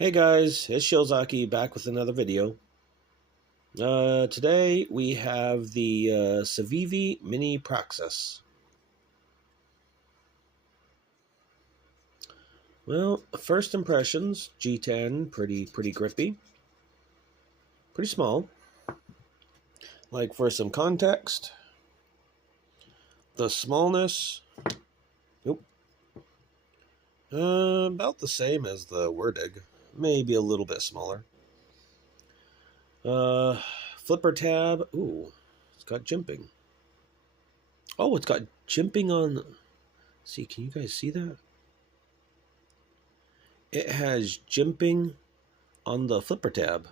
Hey guys, it's Shiozaki back with another video. Today we have the Civivi Mini Praxis. Well, first impressions, G10, pretty grippy. Pretty small. Like for some context, the smallness, nope, about the same as the Wurdig, maybe a little bit smaller. Flipper tab, ooh, it's got jimping. Oh, it's got jimping on, see, can you guys see that? It has jimping on the flipper tab.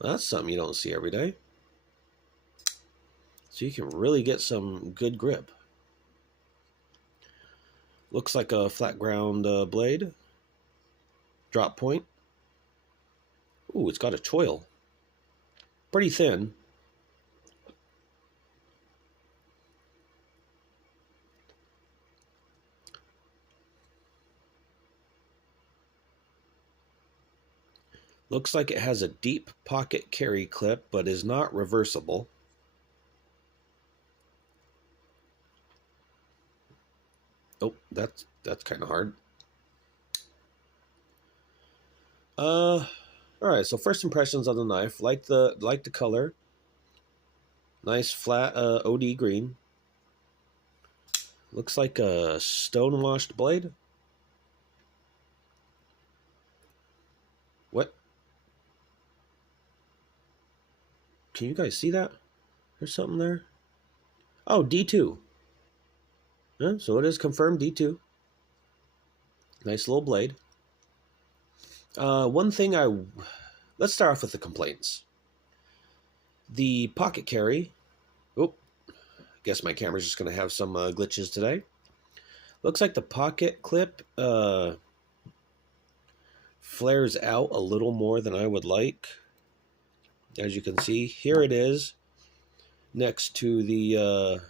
That's something you don't see every day. So you can really get some good grip. Looks like a flat ground blade. Drop point. Ooh, it's got a choil. Pretty thin. Looks like it has a deep pocket carry clip, but is not reversible. Oh, that's kind of hard. All right. So first impressions on the knife, like the color. Nice flat OD green. Looks like a stone washed blade. What? Can you guys see that? There's something there. Oh, D2. Yeah, so it is confirmed D2. Nice little blade. One thing let's start off with the complaints. The pocket carry. Oh, I guess my camera's just going to have some glitches today. Looks like the pocket clip flares out a little more than I would like. As you can see, here it is next to the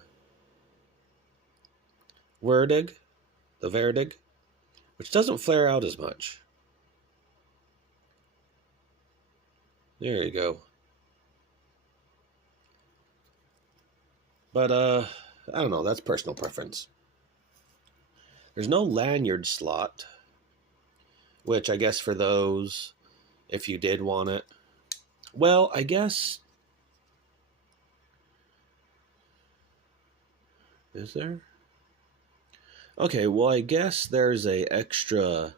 Wurdig, which doesn't flare out as much. There you go. But I don't know, that's personal preference. There's no lanyard slot, which I guess for those, if you did want it. Well, I guess, is there? Okay, well, I guess there's a extra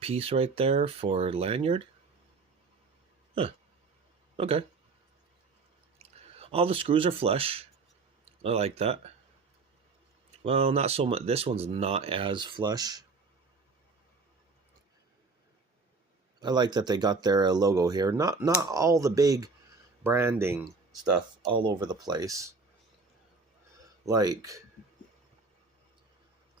piece right there for lanyard. Huh. Okay. All the screws are flush. I like that. Well, not so much. This one's not as flush. I like that they got their logo here. Not all the big branding stuff all over the place. Like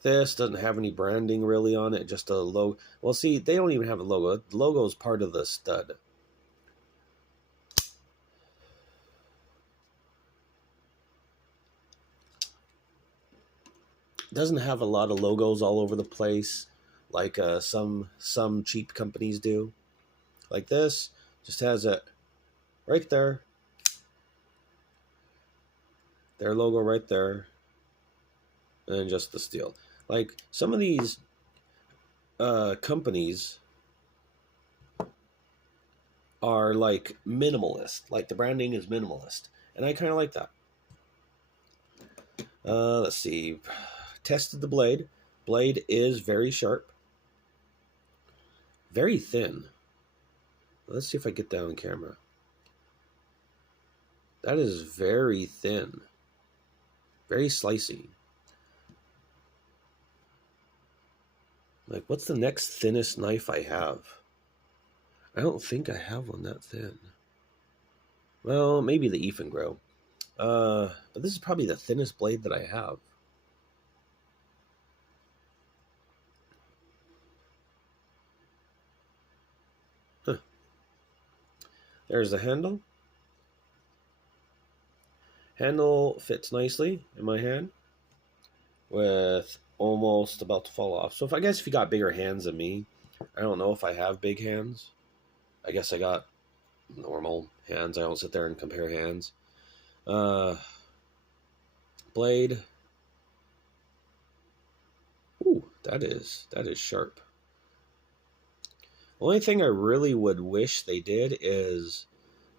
this doesn't have any branding really on it, just a logo. Well, see, they don't even have a logo. The logo is part of the stud. Doesn't have a lot of logos all over the place like some cheap companies do. Like this, just has it right there. Their logo right there. And just the steel. Like some of these companies are like minimalist. Like the branding is minimalist. And I kind of like that. Let's see. Tested the blade. Blade is very sharp. Very thin. Let's see if I get that on camera. That is very thin. Very slicey. Like, what's the next thinnest knife I have? I don't think I have one that thin. Well, maybe the Efengrow. But this is probably the thinnest blade that I have. Huh. There's the handle. Handle fits nicely in my hand with almost about to fall off. So I guess if you got bigger hands than me, I don't know if I have big hands. I guess I got normal hands. I don't sit there and compare hands. Blade. Ooh, that is sharp. Only thing I really would wish they did is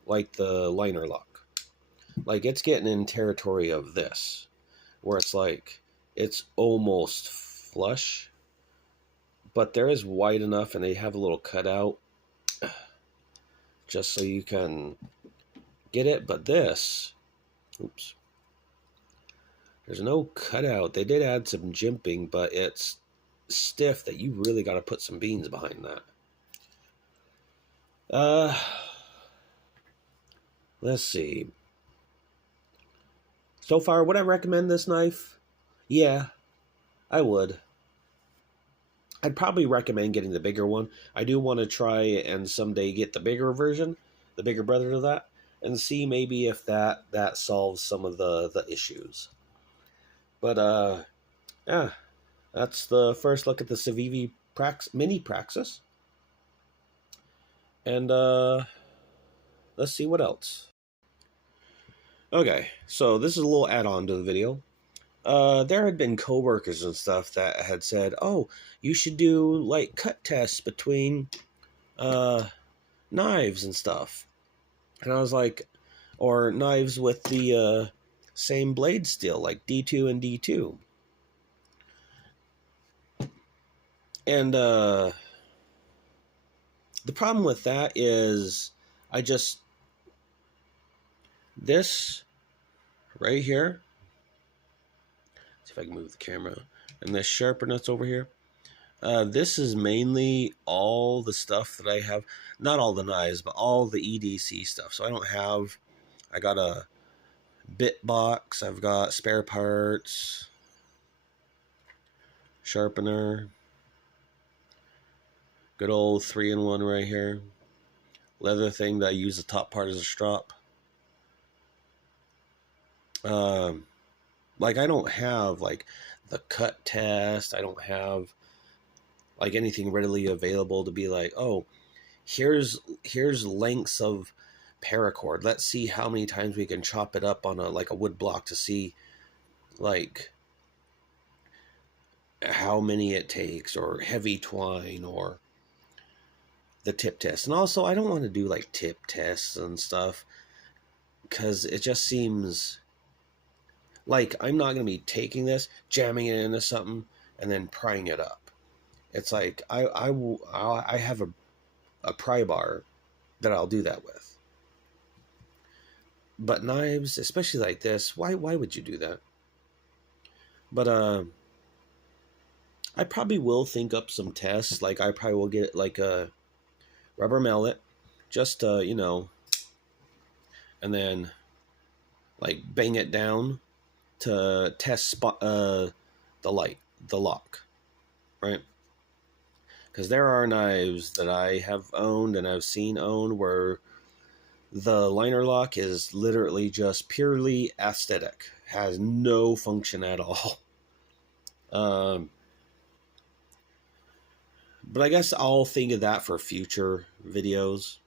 like the liner lock. Like it's getting in territory of this, where it's like it's almost flush, but there is wide enough, and they have a little cutout just so you can get it. But this, oops, there's no cutout. They did add some jimping, but it's stiff that you really got to put some beans behind that. Let's see. So far, would I recommend this knife? Yeah, I would. I'd probably recommend getting the bigger one. I do want to try and someday get the bigger version, the bigger brother to that, and see maybe if that solves some of the issues. But yeah, that's the first look at the Civivi Mini Praxis. And let's see what else. Okay, so this is a little add-on to the video. There had been coworkers and stuff that had said, "Oh, you should do like cut tests between knives and stuff," and I was like, or knives with the same blade steel, like D2 and D2, and the problem with that is, this right here. See if I can move the camera, and this sharpener that's over here. This is mainly all the stuff that I have. Not all the knives, but all the EDC stuff. So I got a bit box. I've got spare parts, sharpener, good old 3-in-1 right here. Leather thing that I use the top part as a strap. Like I don't have like the cut test. I don't have like anything readily available to be like, oh, here's lengths of paracord. Let's see how many times we can chop it up on a wood block to see like how many it takes, or heavy twine, or the tip test. And also, I don't want to do like tip tests and stuff because it just seems like I'm not going to be taking this, jamming it into something, and then prying it up. It's like I have a pry bar that I'll do that with. But knives, especially like this, why would you do that? But I probably will think up some tests. Like I probably will get like a rubber mallet, just you know, and then like bang it down to test the lock, right? Because there are knives that I have owned and I've seen owned where the liner lock is literally just purely aesthetic, has no function at all. But I guess I'll think of that for future videos.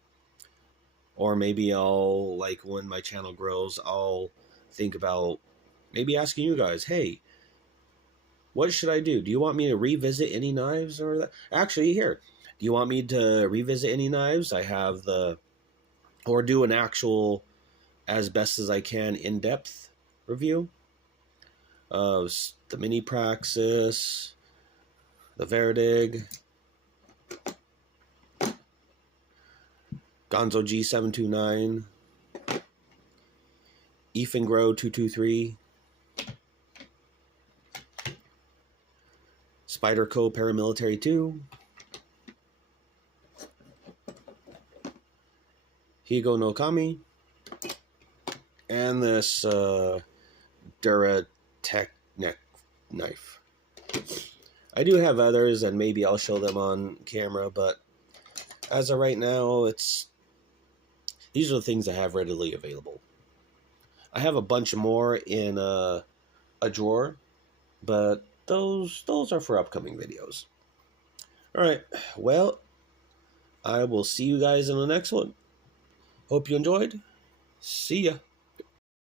Or maybe I'll, like, when my channel grows, I'll think about maybe asking you guys, hey, what should I do? Do you want me to revisit any knives or that? Actually, here, do you want me to revisit any knives? I have or do an actual, as best as I can, in-depth review of the Mini Praxis, the Wurdig, Gonzo G729, Grow 223, Spyderco Paramilitary 2, Higo no Kami, and this Duratech neck knife. I do have others, and maybe I'll show them on camera, but as of right now, these are the things I have readily available. I have a bunch more in a drawer, but those are for upcoming videos. All right. Well, I will see you guys in the next one. Hope you enjoyed. See ya.